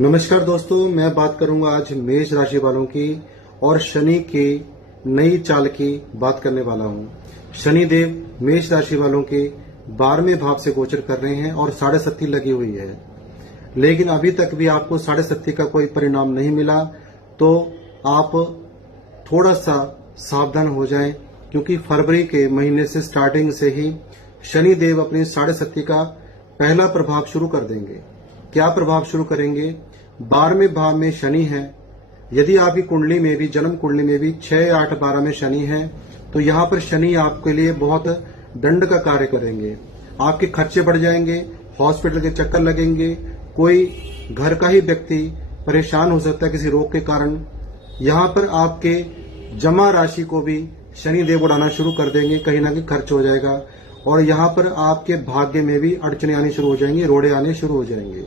नमस्कार दोस्तों, मैं बात करूंगा आज मेष राशि वालों की और शनि के नई चाल की बात करने वाला हूं। शनि देव मेष राशि वालों के 12वें भाव से गोचर कर रहे हैं और 7.5 लगी हुई है, लेकिन अभी तक भी आपको 7.5 का कोई परिणाम नहीं मिला। तो आप थोड़ा सा सावधान हो जाएं, क्योंकि फरवरी के महीने से स्टार्टिंग से ही शनि देव अपनी 7.5 का पहला प्रभाव शुरू कर देंगे। क्या प्रभाव शुरू करेंगे? 12वें भाव में शनि है। यदि आपकी कुंडली में भी, जन्म कुंडली में भी 6, 8, 12 में शनि है, तो यहाँ पर शनि आपके लिए बहुत दंड का कार्य करेंगे। आपके खर्चे बढ़ जाएंगे, हॉस्पिटल के चक्कर लगेंगे, कोई घर का ही व्यक्ति परेशान हो सकता है किसी रोग के कारण। यहाँ पर आपके जमा राशि को भी शनि देव उड़ाना शुरू कर देंगे, कहीं ना कहीं खर्च हो जाएगा और यहाँ पर आपके भाग्य में भी अड़चने आनी शुरू हो जाएंगी, रोड़े आने शुरू हो जाएंगे।